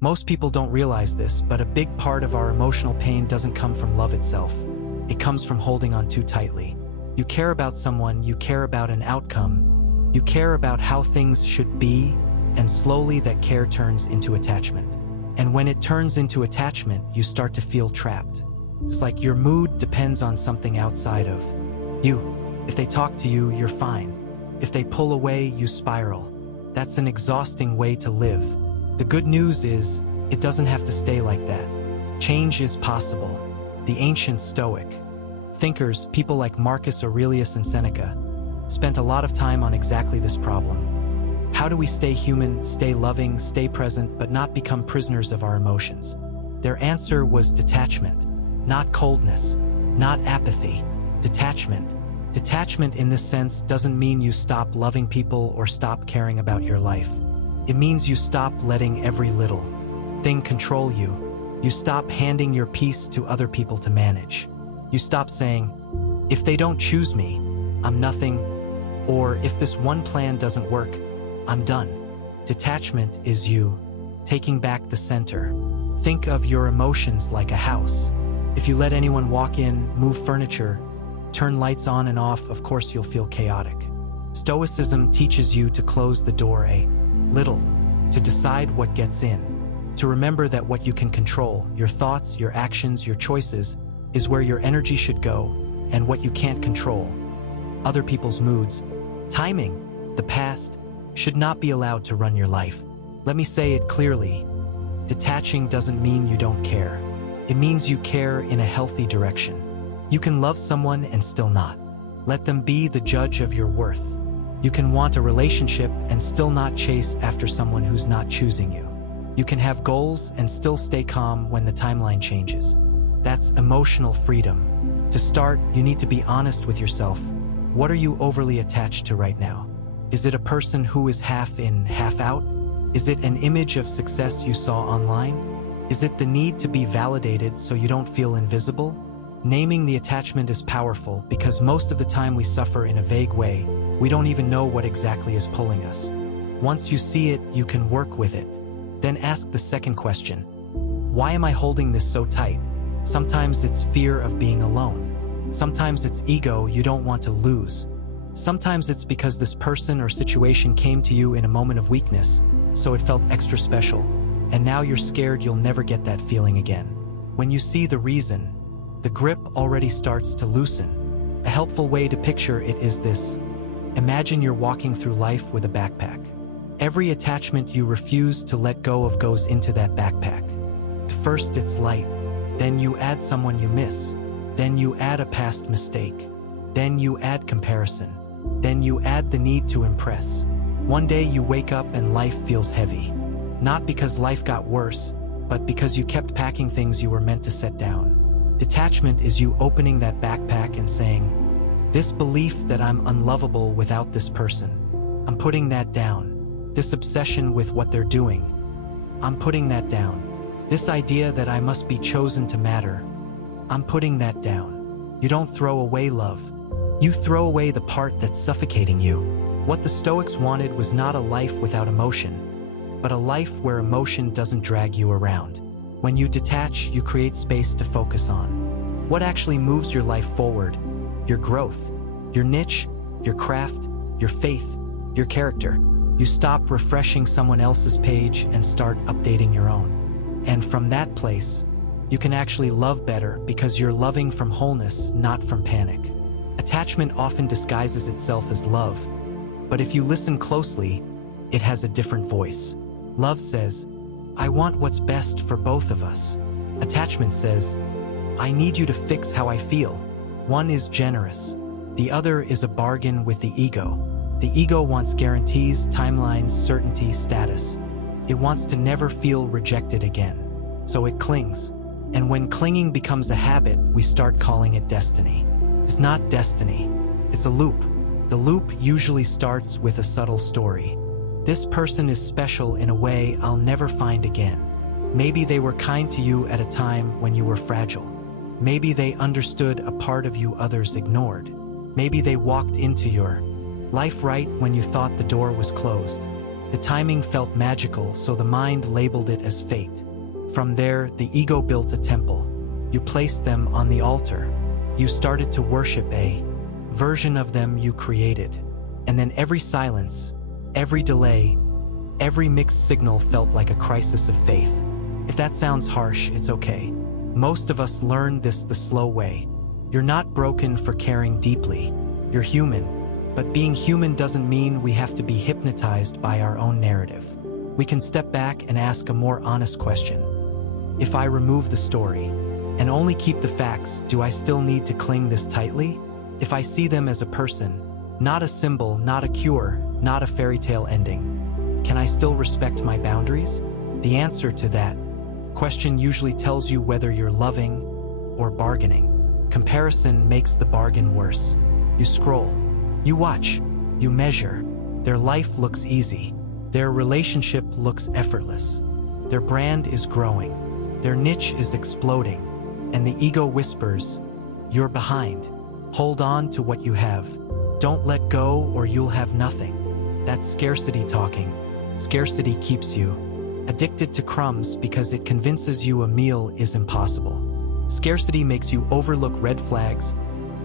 Most people don't realize this, but a big part of our emotional pain doesn't come from love itself. It comes from holding on too tightly. You care about someone, you care about an outcome, you care about how things should be, and slowly that care turns into attachment. And when it turns into attachment, you start to feel trapped. It's like your mood depends on something outside of you. If they talk to you, you're fine. If they pull away, you spiral. That's an exhausting way to live. The good news is, it doesn't have to stay like that. Change is possible. The ancient Stoic thinkers, people like Marcus Aurelius and Seneca, spent a lot of time on exactly this problem. How do we stay human, stay loving, stay present, but not become prisoners of our emotions? Their answer was detachment. Not coldness, not apathy. Detachment. Detachment in this sense doesn't mean you stop loving people or stop caring about your life. It means you stop letting every little thing control you. You stop handing your peace to other people to manage. You stop saying, if they don't choose me, I'm nothing, or if this one plan doesn't work, I'm done. Detachment is you taking back the center. Think of your emotions like a house. If you let anyone walk in, move furniture, turn lights on and off, of course you'll feel chaotic. Stoicism teaches you to close the door a little, to decide what gets in, to remember that what you can control, your thoughts, your actions, your choices, is where your energy should go, and what you can't control, other people's moods, timing, the past, should not be allowed to run your life. Let me say it clearly. Detaching doesn't mean you don't care. It means you care in a healthy direction. You can love someone and still not let them be the judge of your worth. You can want a relationship and still not chase after someone who's not choosing you. You can have goals and still stay calm when the timeline changes. That's emotional freedom. To start, you need to be honest with yourself. What are you overly attached to right now? Is it a person who is half in, half out? Is it an image of success you saw online? Is it the need to be validated so you don't feel invisible? Naming the attachment is powerful because most of the time we suffer in a vague way. We don't even know what exactly is pulling us. Once you see it, you can work with it. Then ask the second question. Why am I holding this so tight? Sometimes it's fear of being alone. Sometimes it's ego you don't want to lose. Sometimes it's because this person or situation came to you in a moment of weakness, so it felt extra special, and now you're scared you'll never get that feeling again. When you see the reason, the grip already starts to loosen. A helpful way to picture it is this. Imagine you're walking through life with a backpack. Every attachment you refuse to let go of goes into that backpack. First it's light, then you add someone you miss, then you add a past mistake, then you add comparison, then you add the need to impress. One day you wake up and life feels heavy. Not because life got worse, but because you kept packing things you were meant to set down. Detachment is you opening that backpack and saying, this belief that I'm unlovable without this person, I'm putting that down. This obsession with what they're doing, I'm putting that down. This idea that I must be chosen to matter, I'm putting that down. You don't throw away love. You throw away the part that's suffocating you. What the Stoics wanted was not a life without emotion, but a life where emotion doesn't drag you around. When you detach, you create space to focus on what actually moves your life forward. Your growth, your niche, your craft, your faith, your character. You stop refreshing someone else's page and start updating your own. And from that place, you can actually love better because you're loving from wholeness, not from panic. Attachment often disguises itself as love, but if you listen closely, it has a different voice. Love says, I want what's best for both of us. Attachment says, I need you to fix how I feel. One is generous. The other is a bargain with the ego. The ego wants guarantees, timelines, certainty, status. It wants to never feel rejected again. So it clings. And when clinging becomes a habit, we start calling it destiny. It's not destiny. It's a loop. The loop usually starts with a subtle story. This person is special in a way I'll never find again. Maybe they were kind to you at a time when you were fragile. Maybe they understood a part of you others ignored. Maybe they walked into your life right when you thought the door was closed. The timing felt magical, so the mind labeled it as fate. From there, the ego built a temple. You placed them on the altar. You started to worship a version of them you created. And then every silence, every delay, every mixed signal felt like a crisis of faith. If that sounds harsh, it's okay. Most of us learn this the slow way. You're not broken for caring deeply. You're human. But being human doesn't mean we have to be hypnotized by our own narrative. We can step back and ask a more honest question. If I remove the story and only keep the facts, do I still need to cling this tightly? If I see them as a person, not a symbol, not a cure, not a fairy tale ending, can I still respect my boundaries? The answer to that question usually tells you whether you're loving or bargaining. Comparison makes the bargain worse. You scroll, you watch, you measure. Their life looks easy. Their relationship looks effortless. Their brand is growing. Their niche is exploding. And the ego whispers, you're behind. Hold on to what you have. Don't let go or you'll have nothing. That's scarcity talking. Scarcity keeps you addicted to crumbs because it convinces you a meal is impossible. Scarcity makes you overlook red flags,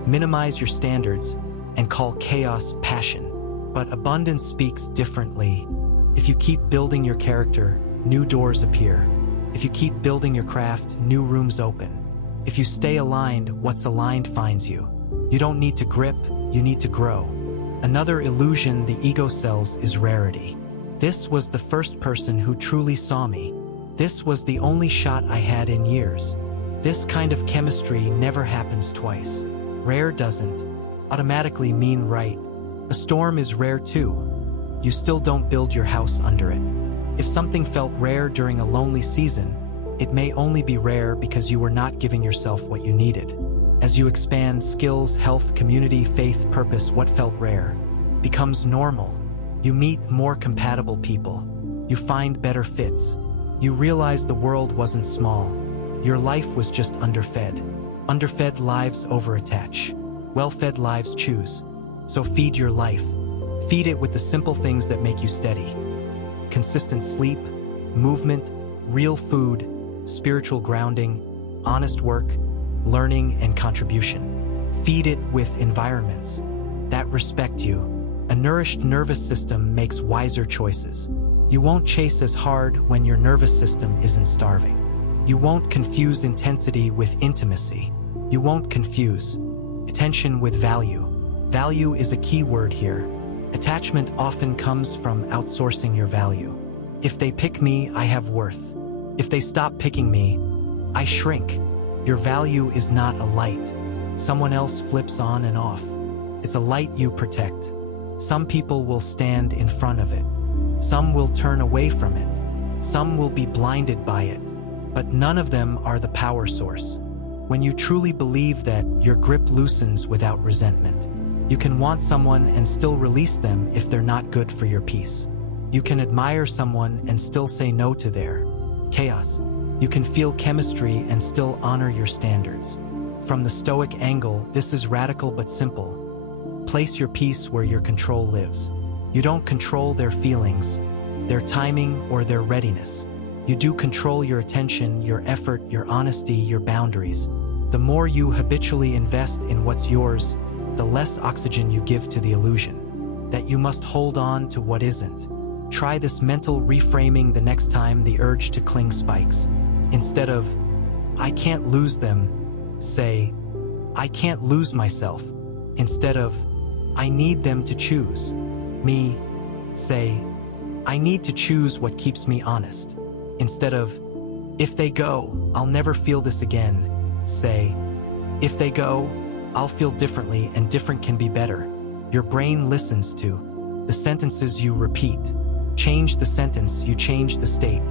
minimize your standards, and call chaos passion. But abundance speaks differently. If you keep building your character, new doors appear. If you keep building your craft, new rooms open. If you stay aligned, what's aligned finds you. You don't need to grip, you need to grow. Another illusion the ego sells is rarity. This was the first person who truly saw me. This was the only shot I had in years. This kind of chemistry never happens twice. Rare doesn't automatically mean right. A storm is rare too. You still don't build your house under it. If something felt rare during a lonely season, it may only be rare because you were not giving yourself what you needed. As you expand skills, health, community, faith, purpose, what felt rare becomes normal. You meet more compatible people. You find better fits. You realize the world wasn't small. Your life was just underfed. Underfed lives overattach. Well-fed lives choose. So feed your life. Feed it with the simple things that make you steady. Consistent sleep, movement, real food, spiritual grounding, honest work, learning, and contribution. Feed it with environments that respect you. A nourished nervous system makes wiser choices. You won't chase as hard when your nervous system isn't starving. You won't confuse intensity with intimacy. You won't confuse attention with value. Value is a key word here. Attachment often comes from outsourcing your value. If they pick me, I have worth. If they stop picking me, I shrink. Your value is not a light someone else flips on and off. It's a light you protect. Some people will stand in front of it. Some will turn away from it. Some will be blinded by it. But none of them are the power source. When you truly believe that, your grip loosens without resentment. You can want someone and still release them if they're not good for your peace. You can admire someone and still say no to their chaos. You can feel chemistry and still honor your standards. From the Stoic angle, this is radical but simple. Place your peace where your control lives. You don't control their feelings, their timing, or their readiness. You do control your attention, your effort, your honesty, your boundaries. The more you habitually invest in what's yours, the less oxygen you give to the illusion that you must hold on to what isn't. Try this mental reframing the next time the urge to cling spikes. Instead of, I can't lose them, say, I can't lose myself. Instead of, I need them to choose me, say, I need to choose what keeps me honest. Instead of, if they go, I'll never feel this again, say, if they go, I'll feel differently, and different can be better. Your brain listens to the sentences you repeat. Change the sentence, you change the state.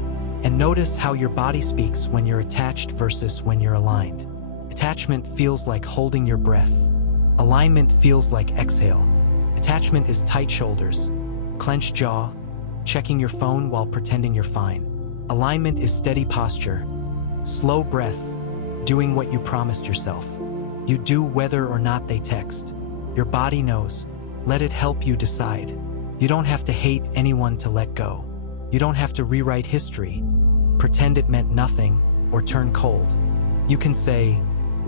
And notice how your body speaks when you're attached versus when you're aligned. Attachment feels like holding your breath. Alignment feels like exhale. Attachment is tight shoulders, clenched jaw, checking your phone while pretending you're fine. Alignment is steady posture, slow breath, doing what you promised yourself. You do whether or not they text. Your body knows. Let it help you decide. You don't have to hate anyone to let go. You don't have to rewrite history, pretend it meant nothing, or turn cold. You can say,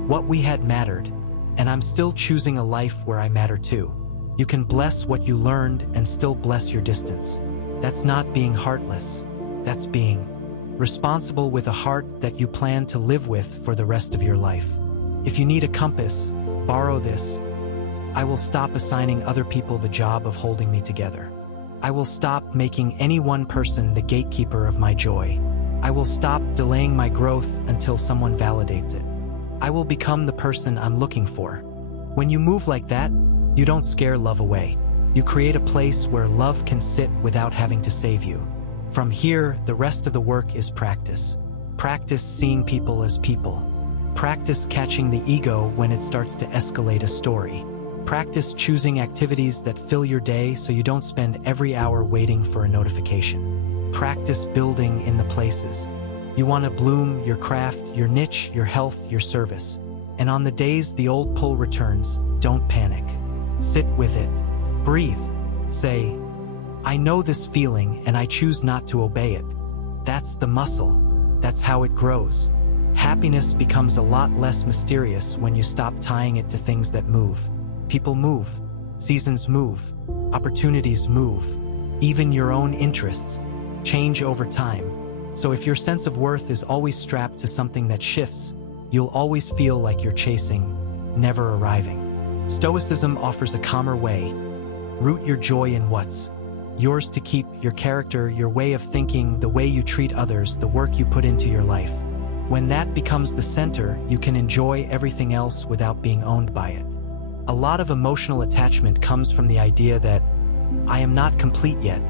what we had mattered, and I'm still choosing a life where I matter too. You can bless what you learned and still bless your distance. That's not being heartless. That's being responsible with a heart that you plan to live with for the rest of your life. If you need a compass, borrow this. I will stop assigning other people the job of holding me together. I will stop making any one person the gatekeeper of my joy. I will stop delaying my growth until someone validates it. I will become the person I'm looking for. When you move like that, you don't scare love away. You create a place where love can sit without having to save you. From here, the rest of the work is practice. Practice seeing people as people. Practice catching the ego when it starts to escalate a story. Practice choosing activities that fill your day so you don't spend every hour waiting for a notification. Practice building in the places. You want to bloom your craft, your niche, your health, your service. And on the days the old pull returns, don't panic. Sit with it. Breathe. Say, I know this feeling and I choose not to obey it. That's the muscle. That's how it grows. Happiness becomes a lot less mysterious when you stop tying it to things that move. People move, seasons move, opportunities move, even your own interests change over time. So if your sense of worth is always strapped to something that shifts, you'll always feel like you're chasing, never arriving. Stoicism offers a calmer way. Root your joy in what's yours to keep, your character, your way of thinking, the way you treat others, the work you put into your life. When that becomes the center, you can enjoy everything else without being owned by it. A lot of emotional attachment comes from the idea that I am not complete yet,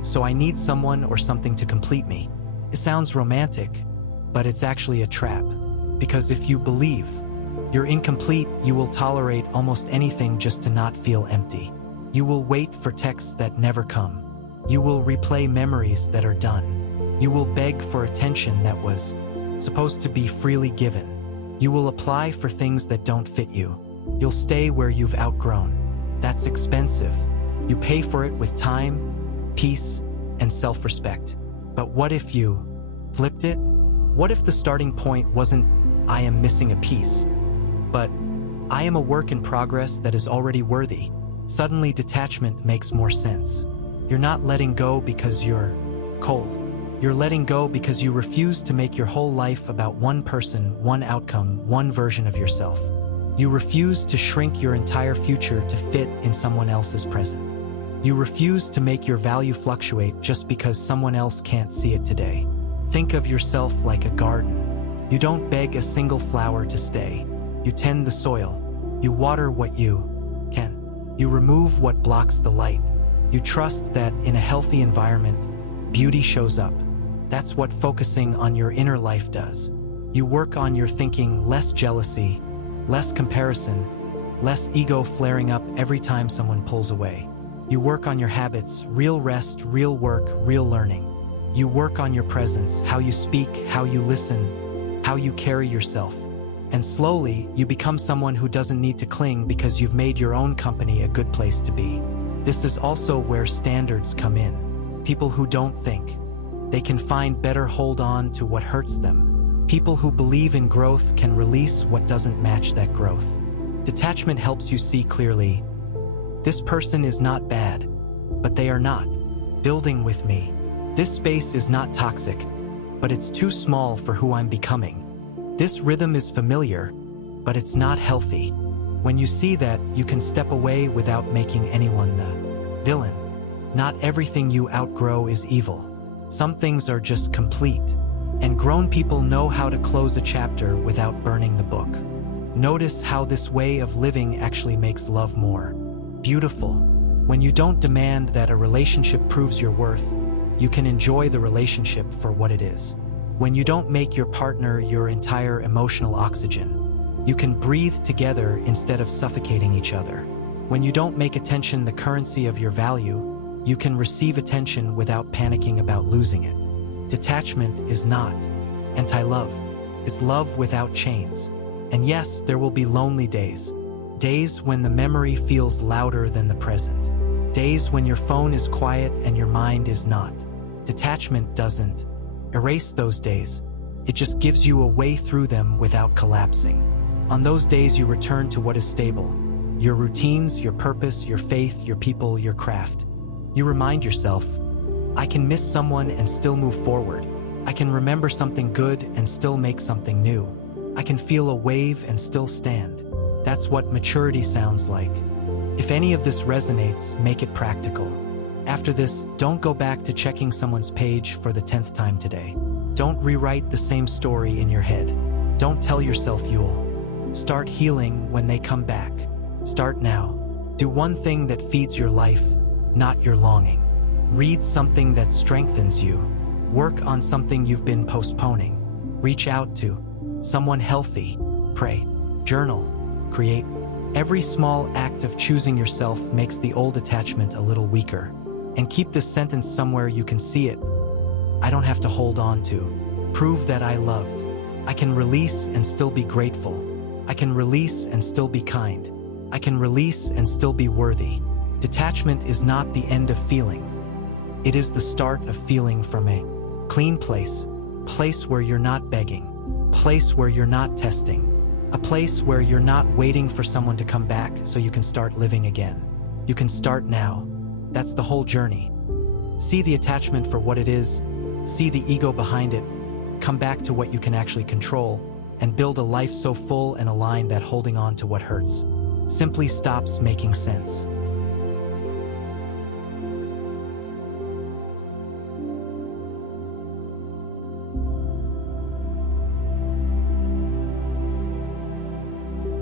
so I need someone or something to complete me. It sounds romantic, but it's actually a trap. Because if you believe you're incomplete, you will tolerate almost anything just to not feel empty. You will wait for texts that never come. You will replay memories that are done. You will beg for attention that was supposed to be freely given. You will apply for things that don't fit you. You'll stay where you've outgrown. That's expensive. You pay for it with time, peace, and self-respect. But what if you flipped it? What if the starting point wasn't, I am missing a piece, but I am a work in progress that is already worthy? Suddenly, detachment makes more sense. You're not letting go because you're cold. You're letting go because you refuse to make your whole life about one person, one outcome, one version of yourself. You refuse to shrink your entire future to fit in someone else's present. You refuse to make your value fluctuate just because someone else can't see it today. Think of yourself like a garden. You don't beg a single flower to stay. You tend the soil. You water what you can. You remove what blocks the light. You trust that in a healthy environment, beauty shows up. That's what focusing on your inner life does. You work on your thinking, less jealousy, less comparison, less ego flaring up every time someone pulls away. You work on your habits, real rest, real work, real learning. You work on your presence, how you speak, how you listen, how you carry yourself. And slowly, you become someone who doesn't need to cling because you've made your own company a good place to be. This is also where standards come in. People who don't think they can find better hold on to what hurts them. People who believe in growth can release what doesn't match that growth. Detachment helps you see clearly, this person is not bad, but they are not building with me. This space is not toxic, but it's too small for who I'm becoming. This rhythm is familiar, but it's not healthy. When you see that, you can step away without making anyone the villain. Not everything you outgrow is evil. Some things are just complete. And grown people know how to close a chapter without burning the book. Notice how this way of living actually makes love more beautiful. When you don't demand that a relationship proves your worth, you can enjoy the relationship for what it is. When you don't make your partner your entire emotional oxygen, you can breathe together instead of suffocating each other. When you don't make attention the currency of your value, you can receive attention without panicking about losing it. Detachment is not anti-love. It's love without chains. And yes, there will be lonely days. Days when the memory feels louder than the present. Days when your phone is quiet and your mind is not. Detachment doesn't erase those days. It just gives you a way through them without collapsing. On those days you return to what is stable. Your routines, your purpose, your faith, your people, your craft. You remind yourself, I can miss someone and still move forward. I can remember something good and still make something new. I can feel a wave and still stand. That's what maturity sounds like. If any of this resonates, make it practical. After this, don't go back to checking someone's page for the 10th time today. Don't rewrite the same story in your head. Don't tell yourself you'll start healing when they come back. Start now. Do one thing that feeds your life, not your longing. Read something that strengthens you. Work on something you've been postponing. Reach out to someone healthy. Pray. Journal. Create. Every small act of choosing yourself makes the old attachment a little weaker. And keep this sentence somewhere you can see it. I don't have to hold on to. Prove that I loved. I can release and still be grateful. I can release and still be kind. I can release and still be worthy. Detachment is not the end of feeling. It is the start of feeling from a clean place. Place where you're not begging. Place where you're not testing. A place where you're not waiting for someone to come back so you can start living again. You can start now. That's the whole journey. See the attachment for what it is. See the ego behind it. Come back to what you can actually control and build a life so full and aligned that holding on to what hurts simply stops making sense.